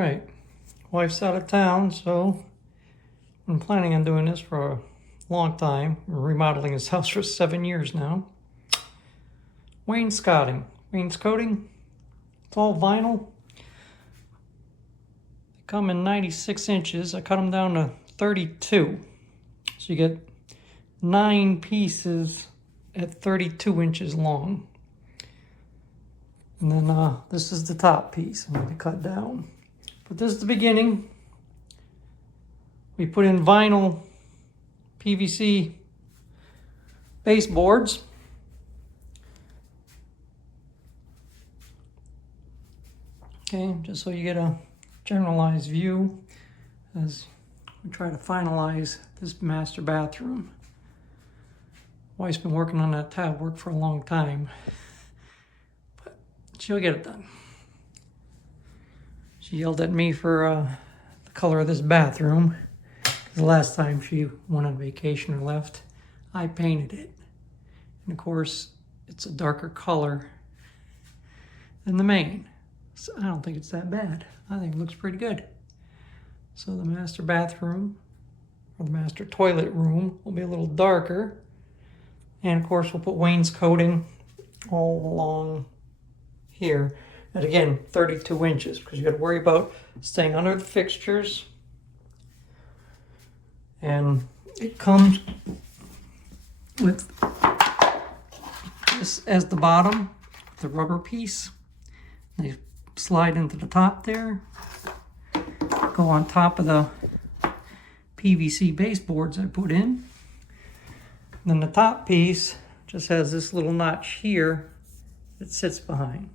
right, wife's out of town, so I'm planning on doing this for a long time. We're remodeling this house for 7 years now. Wainscoting. Wainscoting. It's all vinyl. They come in 96 inches. I cut them down to 32. So you get 9 pieces at 32 inches long. And then this is the top piece I'm going to cut down. But this is the beginning. We put in vinyl PVC baseboards. Okay, just so you get a generalized view as we try to finalize this master bathroom. Wife's been working on that tile work for a long time, but she'll get it done. She yelled at me for the color of this bathroom. The last time she went on vacation or left, I painted it. And of course, it's a darker color than the main. So I don't think it's that bad. I think it looks pretty good. So the master bathroom, or the master toilet room, will be a little darker. And of course, we'll put wainscoting all along here. And again, 32 inches, because you got to worry about staying under the fixtures. And it comes with this as the bottom, the rubber piece. They slide into the top there, go on top of the PVC baseboards I put in. And then the top piece just has this little notch here that sits behind.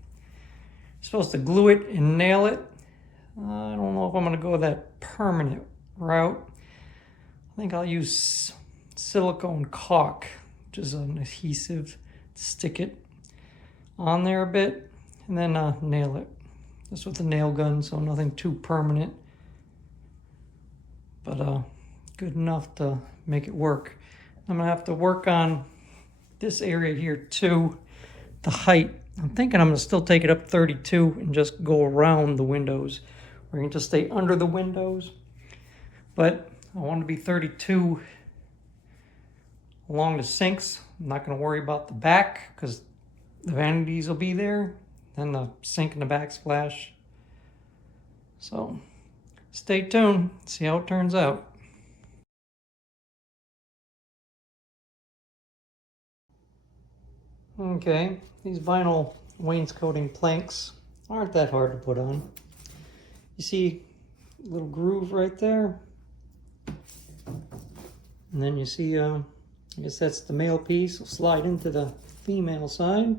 You're supposed to glue it and nail it. I don't know if I'm going to go that permanent route. I think I'll use silicone caulk, which is an adhesive. Stick it on there a bit and then nail it. Just with a nail gun, so nothing too permanent. But good enough to make it work. I'm going to have to work on this area here too, the height. I'm thinking I'm going to still take it up 32 and just go around the windows. We're going to just stay under the windows. But I want to be 32 along the sinks. I'm not going to worry about the back because the vanities will be there. Then the sink and the backsplash. So stay tuned, see how it turns out. Okay, these vinyl wainscoting planks aren't that hard to put on. You see a little groove right there? And then you see, I guess that's the male piece. Will slide into the female side.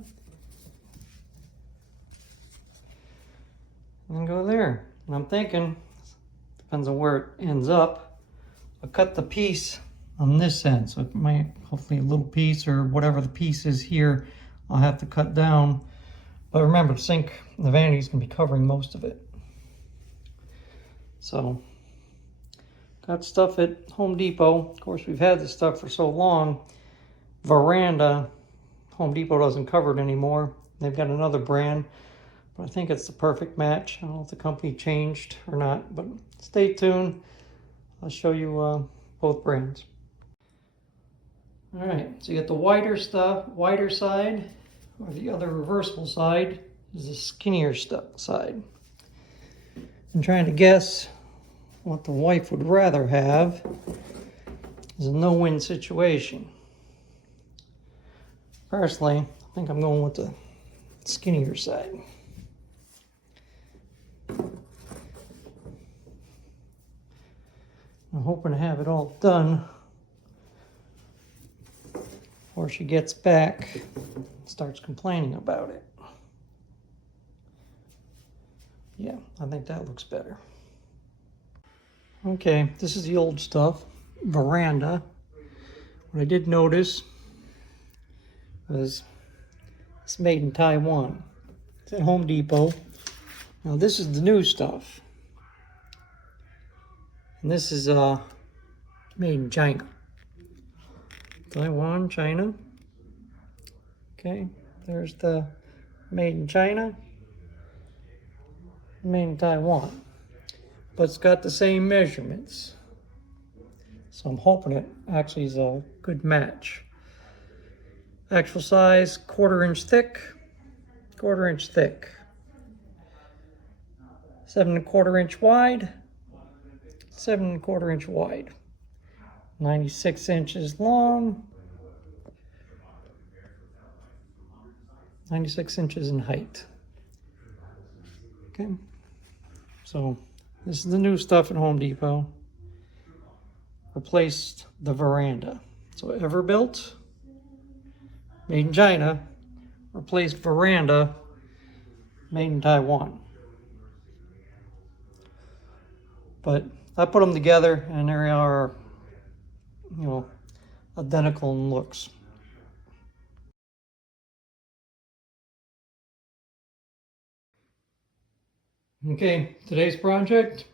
And go there. And I'm thinking, depends on where it ends up, I'll cut the piece on this end. So it might, hopefully a little piece or whatever the piece is here, I'll have to cut down. But remember, the sink, the vanity's gonna be covering most of it. So, got stuff at Home Depot. Of course, we've had this stuff for so long. Veranda, Home Depot doesn't cover it anymore. They've got another brand, but I think it's the perfect match. I don't know if the company changed or not, but stay tuned. I'll show you both brands. All right, so you got the wider side, or the other reversible side is the skinnier side. I'm trying to guess what the wife would rather have is a no-win situation. Personally, I think I'm going with the skinnier side. I'm hoping to have it all done before she gets back and starts complaining about it. Yeah, I think that looks better. Okay, this is the old stuff, Veranda. What I did notice was it's made in Taiwan. It's at Home Depot. Now this is the new stuff. And this is made in China. Taiwan, China. Okay, there's the made in China, made in Taiwan. but it's got the same measurements. So I'm hoping it actually is a good match. Actual size, 1/4 inch thick, 1/4 inch thick. 7 1/4 inch wide, 7 1/4 inch wide. 96 inches long, 96 inches in height. Okay, so this is the new stuff at Home Depot. Replaced the Veranda. So Everbilt, made in China, replaced Veranda, made in Taiwan. But I put them together and they are, you know, identical in looks. Okay, today's project,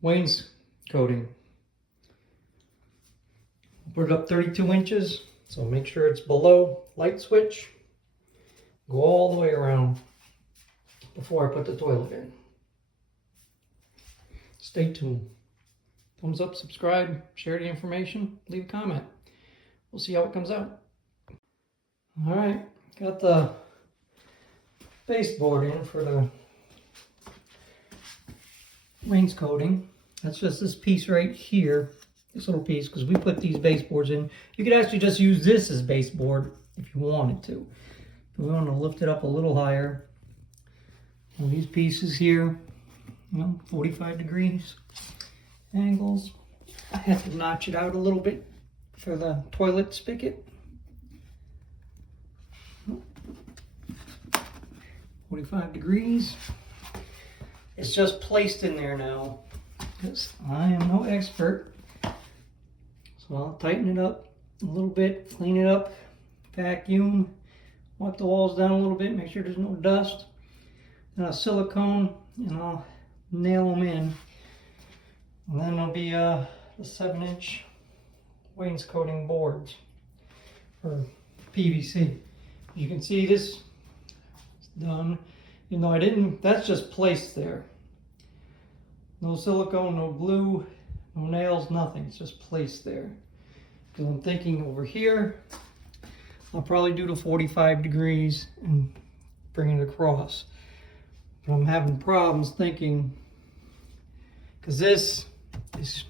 wainscoting. Put it up 32 inches, so make sure it's below light switch. Go all the way around before I put the toilet in. Stay tuned. Thumbs up, subscribe, share the information, leave a comment. We'll see how it comes out. All right, got the baseboard in for the wainscoting. That's just this piece right here, this little piece, because we put these baseboards in. You could actually just use this as baseboard if you wanted to. But we want to lift it up a little higher. And these pieces here, you know, 45 degrees angles. I have to notch it out a little bit for the toilet spigot. 45 degrees. It's just placed in there now because I am no expert. So I'll tighten it up a little bit, clean it up, vacuum, wipe the walls down a little bit, make sure there's no dust. Then I'll silicone and I'll nail them in. And then there'll be the 7-inch wainscoting boards for PVC. You can see this is done. You know, I didn't, that's just placed there. No silicone, no glue, no nails, nothing. It's just placed there. Because I'm thinking over here, I'll probably do the 45 degrees and bring it across. But I'm having problems thinking, because this is,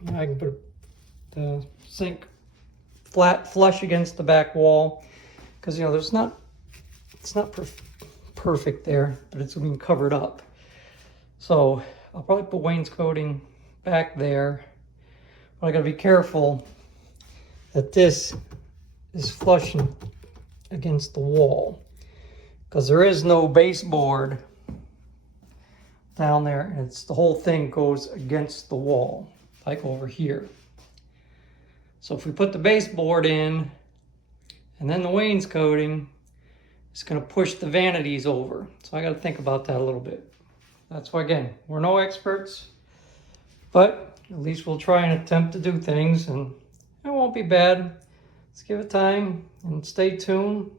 you know, I can put the sink flat flush against the back wall. Because, you know, it's not perfect there, but it's being covered up. So I'll probably put wainscoting back there, but I gotta be careful that this is flushing against the wall, because there is no baseboard down there, and it's the whole thing goes against the wall, like over here. So if we put the baseboard in and then the wainscoting, it's going to push the vanities over. So I got to think about that a little bit. That's why, again, we're no experts, but at least we'll try and attempt to do things, and it won't be bad. Let's give it time and stay tuned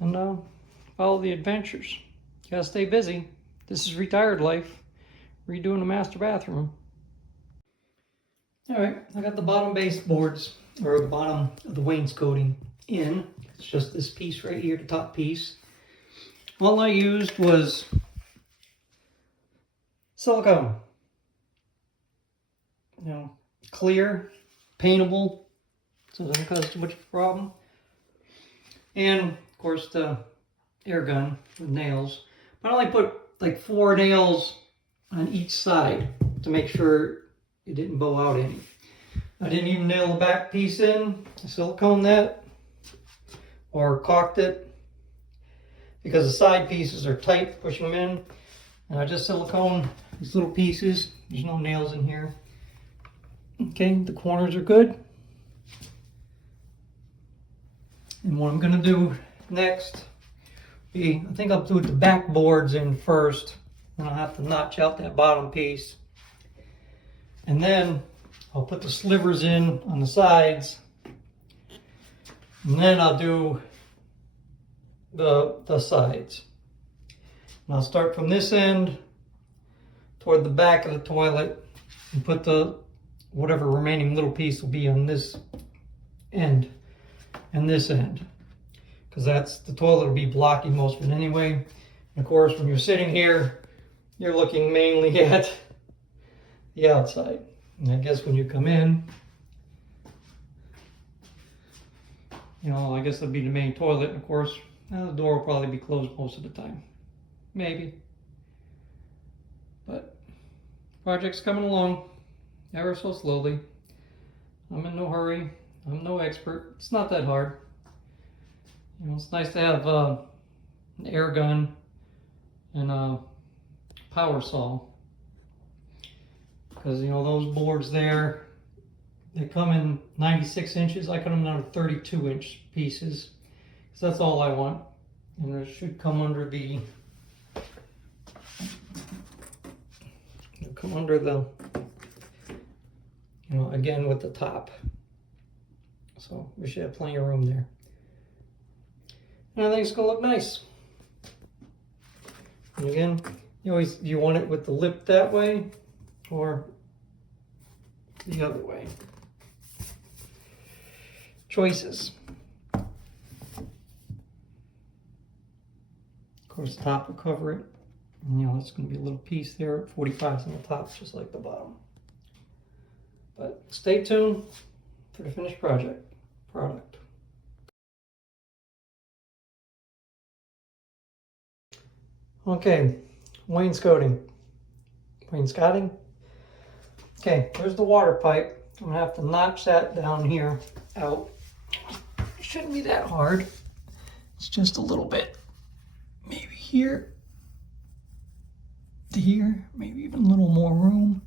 and follow the adventures. You got to stay busy. This is retired life, redoing the master bathroom. All right, I got the bottom baseboards, or the bottom of the wainscoting in. It's just this piece right here, the top piece. All I used was silicone. You know, clear, paintable, so it doesn't cause too much of a problem. And of course the air gun with nails. But I only put like 4 nails on each side to make sure it didn't bow out any. I didn't even nail the back piece in. I siliconed that or caulked it because the side pieces are tight, pushing them in. And I just silicone these little pieces. There's no nails in here. Okay, the corners are good. And what I'm gonna do next, I think I'll put the back boards in first. And I'll have to notch out that bottom piece. And then I'll put the slivers in on the sides. And then I'll do the sides. And I'll start from this end toward the back of the toilet and put the whatever remaining little piece will be on this end and this end, because that's the toilet will be blocking most of it anyway. And of course, when you're sitting here, you're looking mainly at the outside. And I guess when you come in, you know, I guess that'll be the main toilet. And of course, the door will probably be closed most of the time. Maybe. But project's coming along ever so slowly. I'm in no hurry. I'm no expert. It's not that hard. You know, it's nice to have an air gun and a power saw. Because, you know, those boards there, they come in 96 inches. I cut them down to 32-inch pieces. Because that's all I want. And it should come under the... come under the, you know, again with the top. So we should have plenty of room there. And I think it's gonna look nice. And again, you want it with the lip that way or the other way. Choices. Of course, the top will cover it. And, you know, it's going to be a little piece there at 45s on the top, just like the bottom. But stay tuned for the finished product. Okay, wainscoting. Okay, there's the water pipe. I'm going to have to notch that down here out. It shouldn't be that hard. It's just a little bit. Maybe here. To here, maybe even a little more room.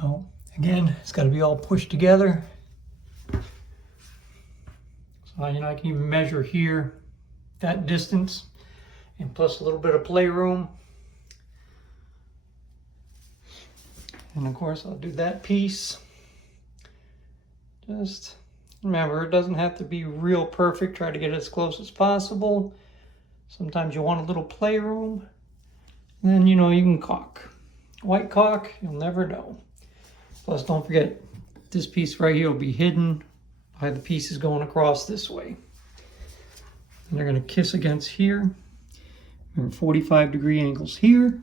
So again, it's got to be all pushed together. So, you know, I can even measure here that distance and plus a little bit of playroom. And of course, I'll do that piece. Just remember, it doesn't have to be real perfect. Try to get as close as possible. Sometimes you want a little playroom. And then, you know, you can caulk. White caulk, you'll never know. Plus, don't forget, this piece right here will be hidden by the pieces going across this way. And they're going to kiss against here. And 45-degree angles here.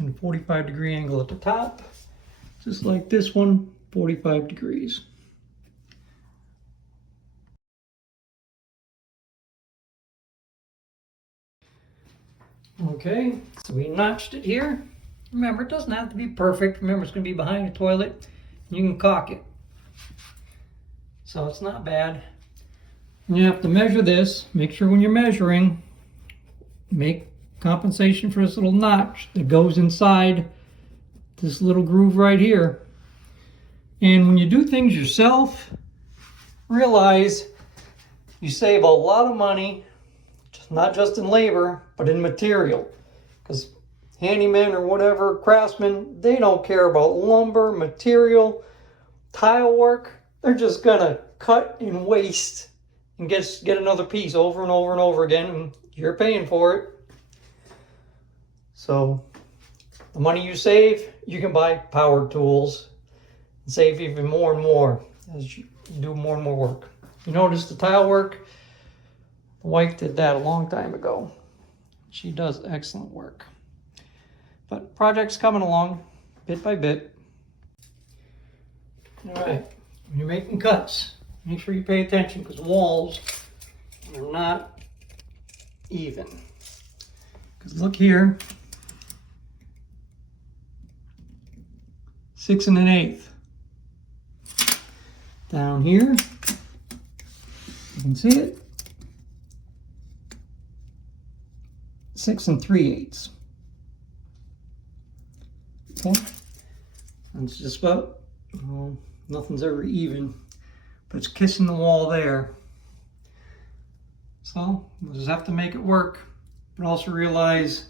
And a 45-degree angle at the top. Just like this one, 45 degrees. Okay, so we notched it here. Remember, it doesn't have to be perfect. Remember, it's going to be behind the toilet. You can caulk it. So it's not bad. And you have to measure this. Make sure when you're measuring, make compensation for this little notch that goes inside this little groove right here. And when you do things yourself, realize you save a lot of money. Not just in labor, but in material. Because handymen or whatever, craftsmen, they don't care about lumber, material, tile work. They're just gonna cut and waste and get another piece over and over and over again, and you're paying for it. So the money you save, you can buy power tools and save even more and more as you do more and more work. You notice the tile work? The wife did that a long time ago. She does excellent work. But project's coming along bit by bit. All right, when you're making cuts, make sure you pay attention because walls are not even. Because look here, 6 1/8. Down here, you can see it. 6 3/8. Okay, and it's just about, well, nothing's ever even, but it's kissing the wall there. So we'll just have to make it work, but also realize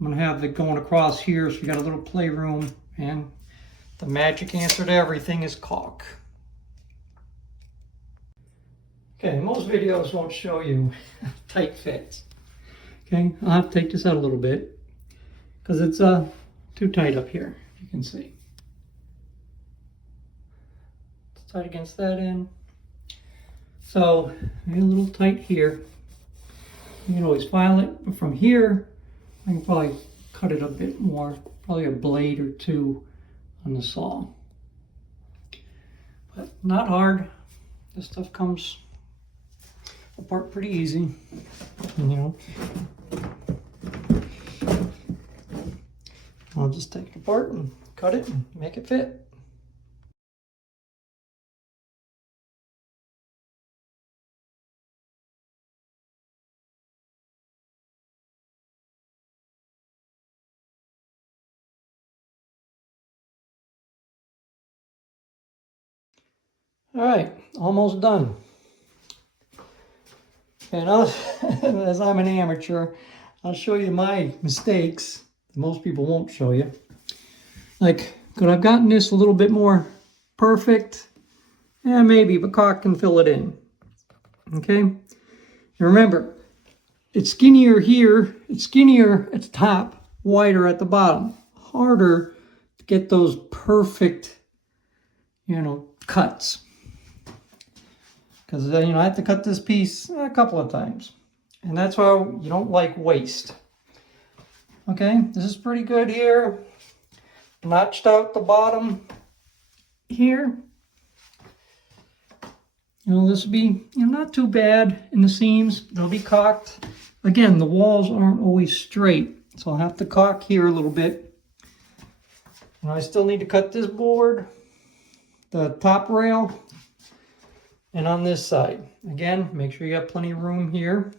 I'm gonna have it going across here, so you got a little playroom, and the magic answer to everything is caulk. Okay, most videos won't show you tight fits. Okay, I'll have to take this out a little bit because it's too tight up here, you can see. It's tight against that end. So, maybe a little tight here. You can always file it, but from here, I can probably cut it a bit more, probably a blade or two on the saw. But not hard. This stuff comes apart pretty easy, you know. I'll just take it apart and cut it and make it fit. All right, almost done. And as I'm an amateur, I'll show you my mistakes that most people won't show you. Like, could I've gotten this a little bit more perfect? Yeah, maybe, but caulk can fill it in. Okay? And remember, it's skinnier here, it's skinnier at the top, wider at the bottom. Harder to get those perfect, you know, cuts. Because, you know, I have to cut this piece a couple of times. And that's why you don't like waste. Okay, this is pretty good here. Notched out the bottom here. You know, this will be, you know, not too bad in the seams. They'll be caulked. Again, the walls aren't always straight. So I'll have to caulk here a little bit. And I still need to cut this board, the top rail, and on this side. Again, make sure you got plenty of room here.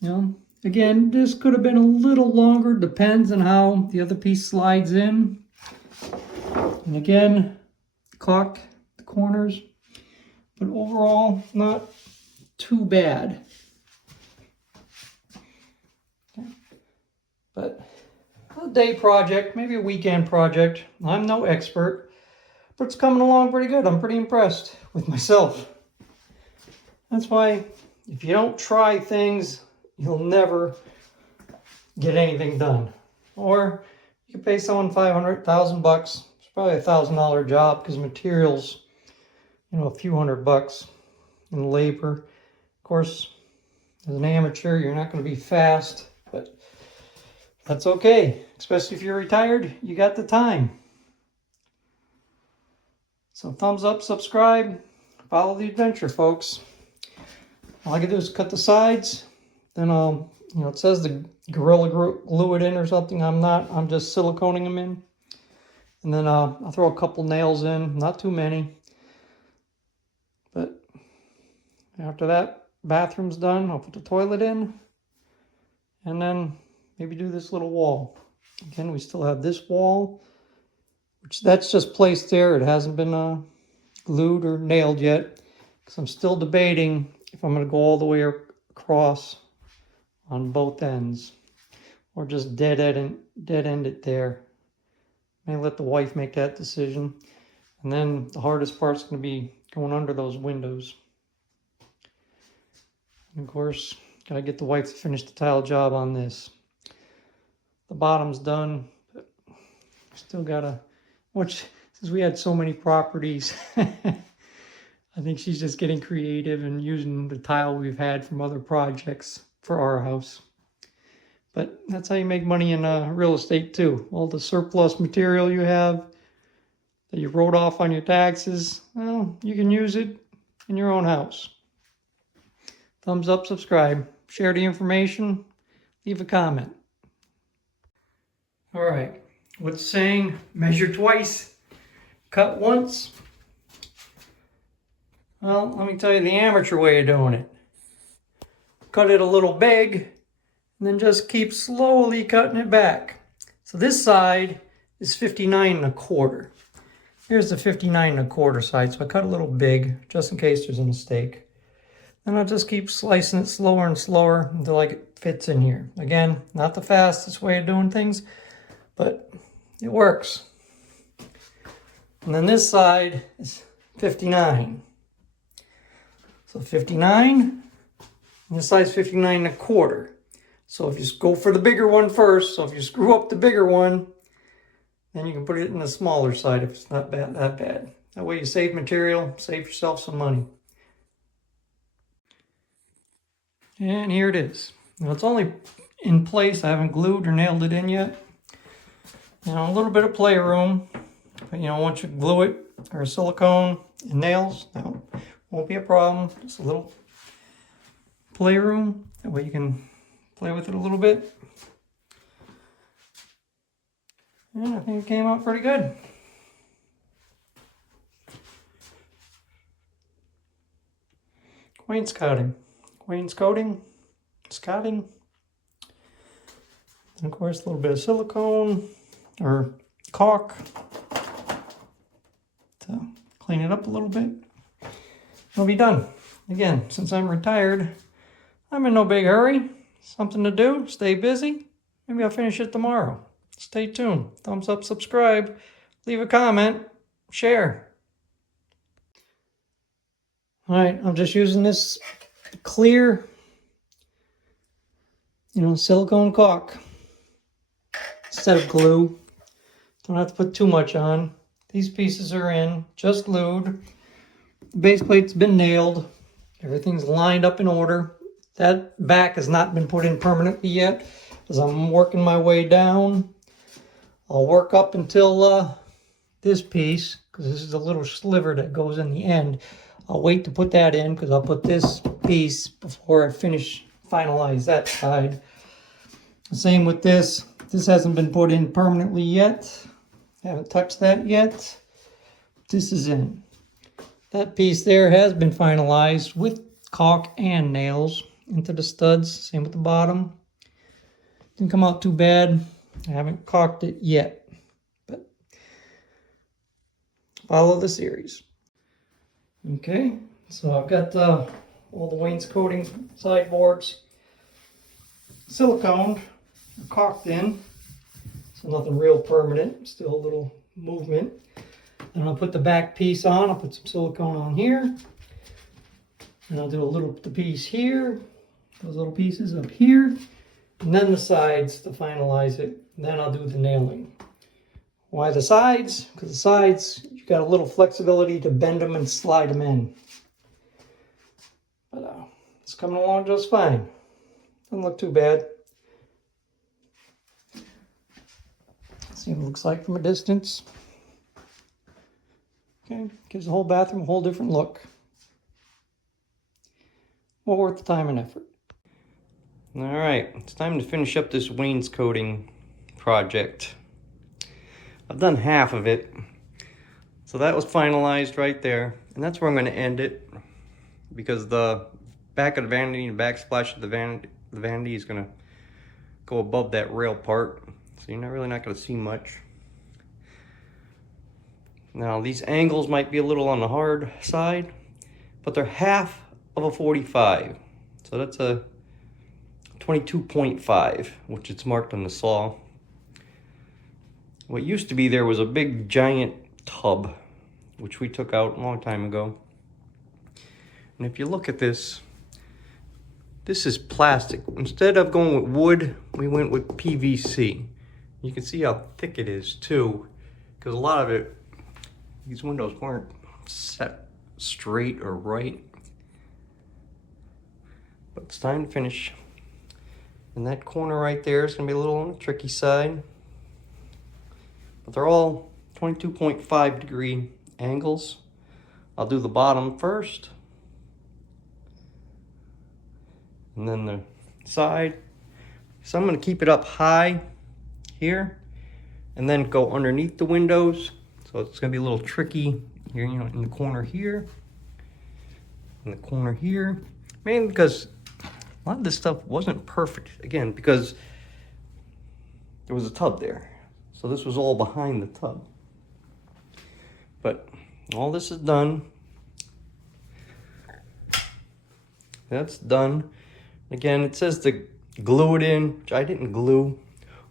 You know, again, this could have been a little longer, depends on how the other piece slides in. And again, caulk the corners, but overall, not too bad. Okay. But a day project, maybe a weekend project. I'm no expert, but it's coming along pretty good. I'm pretty impressed with myself. That's why if you don't try things, you'll never get anything done. Or you can pay someone $500,000. It's probably $1,000 job because materials, you know, a few $100 in labor. Of course, as an amateur, you're not going to be fast, but that's okay. Especially if you're retired, you got the time. So thumbs up, subscribe, follow the adventure, folks. All I can do is cut the sides. Then I'll, you know, it says the Gorilla glue it in or something. I'm not. I'm just siliconing them in. And then I'll throw a couple nails in, not too many. But after that bathroom's done, I'll put the toilet in. And then maybe do this little wall. Again, we still have this wall, which that's just placed there. It hasn't been glued or nailed yet. Because I'm still debating if I'm going to go all the way across on both ends, or just dead end it there. May let the wife make that decision. And then the hardest part's going to be going under those windows. And of course, gotta get the wife to finish the tile job on this. The bottom's done, but still gotta, which since we had so many properties, I think she's just getting creative and using the tile we've had from other projects for our house. But that's how you make money in real estate too. All the surplus material you have that you wrote off on your taxes, well, you can use it in your own house. Thumbs up, subscribe, share the information, leave a comment. All right, what's the saying? Measure twice, cut once. Well, let me tell you the amateur way of doing it. Cut it a little big, and then just keep slowly cutting it back. So this side is 59 1/4. Here's the 59 1/4 side, so I cut a little big, just in case there's a mistake. Then I'll just keep slicing it slower and slower until it fits in here. Again, not the fastest way of doing things, but it works. And then this side is 59. So 59, and the size 59 1/4. So if you just go for the bigger one first, so if you screw up the bigger one, then you can put it in the smaller side if it's not that bad. That way you save material, save yourself some money. And here it is. Now it's only in place. I haven't glued or nailed it in yet. You know, a little bit of playroom. But you know, once you glue it, or silicone and nails, no, won't be a problem. Just a little playroom. That way you can play with it a little bit. And I think it came out pretty good. Wainscoting. Scotting. And of course, a little bit of silicone or caulk to clean it up a little bit. It'll be done. Again, since I'm retired, I'm in no big hurry. Something to do, stay busy. Maybe I'll finish it tomorrow. Stay tuned. Thumbs up, subscribe, leave a comment, share. All right, I'm just using this clear, silicone caulk instead of glue. Don't have to put too much on. These pieces are in, just glued. The base plate's been nailed. Everything's lined up in order. That back has not been put in permanently yet, as I'm working my way down. I'll work up until this piece, because this is a little sliver that goes in the end. I'll wait to put that in, because I'll put this piece before I finalize that side. Same with this. This hasn't been put in permanently yet. Haven't touched that yet. This is in. That piece there has been finalized with caulk and nails into the studs. Same with the bottom. Didn't come out too bad. I haven't caulked it yet, but follow the series. Okay, so I've got all the wainscoting sideboards siliconed, caulked in, so nothing real permanent, still a little movement. And I'll put the back piece on. I'll put some silicone on here, and I'll do the piece here, those little pieces up here, and then the sides to finalize it. And then I'll do the nailing. Why the sides? Because the sides, you've got a little flexibility to bend them and slide them in. But it's coming along just fine. Doesn't look too bad. See what it looks like from a distance. Okay, gives the whole bathroom a whole different look. Well worth the time and effort. All right, it's time to finish up this wainscoting project. I've done half of it, so that was finalized right there, and that's where I'm going to end it, because the back of the vanity and the backsplash of the vanity is going to go above that rail part, so you're really not going to see much. Now these angles might be a little on the hard side, but they're half of a 45, so that's a 22.5, which it's marked on the saw. What used to be there was a big giant tub, which we took out a long time ago. And if you look at this, this is plastic. Instead of going with wood, we went with PVC. You can see how thick it is too, because a lot of it, these windows weren't set straight or right. But it's time to finish. And that corner right there is going to be a little on the tricky side. But they're all 22.5 degree angles. I'll do the bottom first. And then the side. So I'm going to keep it up high here. And then go underneath the windows. So it's going to be a little tricky here, in the corner here. In the corner here. Mainly because a lot of this stuff wasn't perfect. Again, because there was a tub there. So this was all behind the tub. But all this is done. That's done. Again, it says to glue it in, which I didn't glue.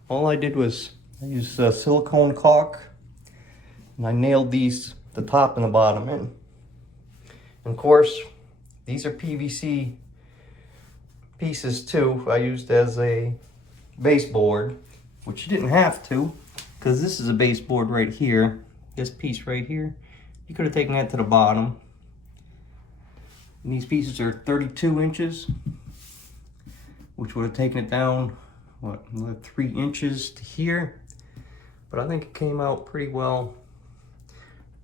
All I did was I used silicone caulk, and I nailed these, the top and the bottom in. And of course, these are PVC pieces too I used as a baseboard, which you didn't have to, because this is a baseboard right here. This piece right here, you could have taken that to the bottom. And these pieces are 32 inches, which would have taken it down, what, another 3 inches to here. But I think it came out pretty well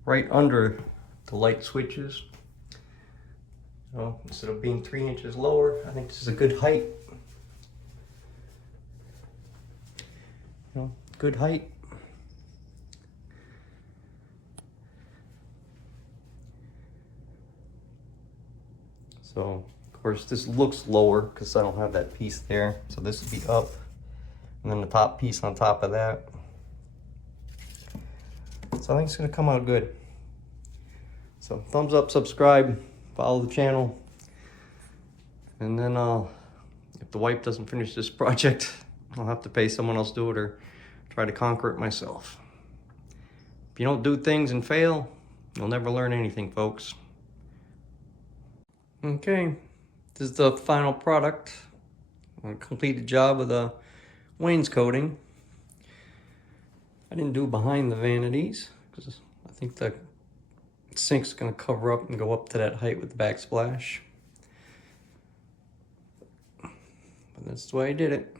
right under the light switches. So instead of being 3 inches lower, I think this is a good height. Good height. So, of course, this looks lower because I don't have that piece there. So this would be up, and then the top piece on top of that. So I think it's gonna come out good. So thumbs up, subscribe, follow the channel. And then if the wife doesn't finish this project, I'll have to pay someone else to do it or try to conquer it myself. If you don't do things and fail, you'll never learn anything, folks. Okay, this is the final product. I completed the job with the wainscoting. I didn't do behind the vanities because I think the sink's gonna cover up and go up to that height with the backsplash. But that's the way I did it.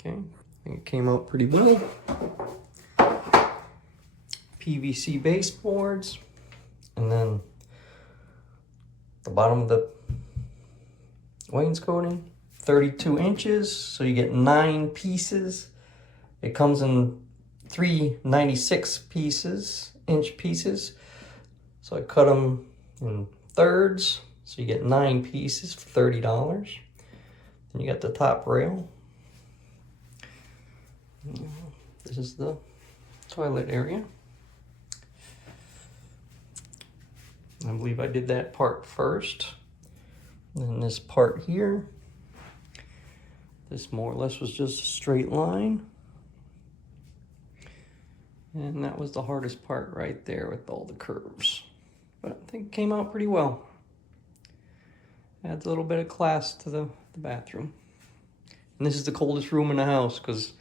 Okay, I think it came out pretty well. PVC baseboards, and then the bottom of the wainscoting, 32 inches, so you get 9 pieces. It comes in 396 inch pieces. So I cut them in thirds, so you get 9 pieces for $30. Then you got the top rail. This is the toilet area. I believe I did that part first. Then this part here. This more or less was just a straight line. And that was the hardest part right there with all the curves. But I think it came out pretty well. Adds a little bit of class to the bathroom. And this is the coldest room in the house because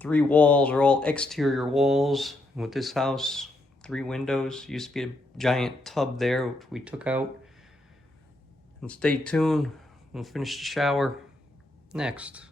3 walls are all exterior walls. And with this house, 3 windows. Used to be a giant tub there, which we took out. And stay tuned. We'll finish the shower next.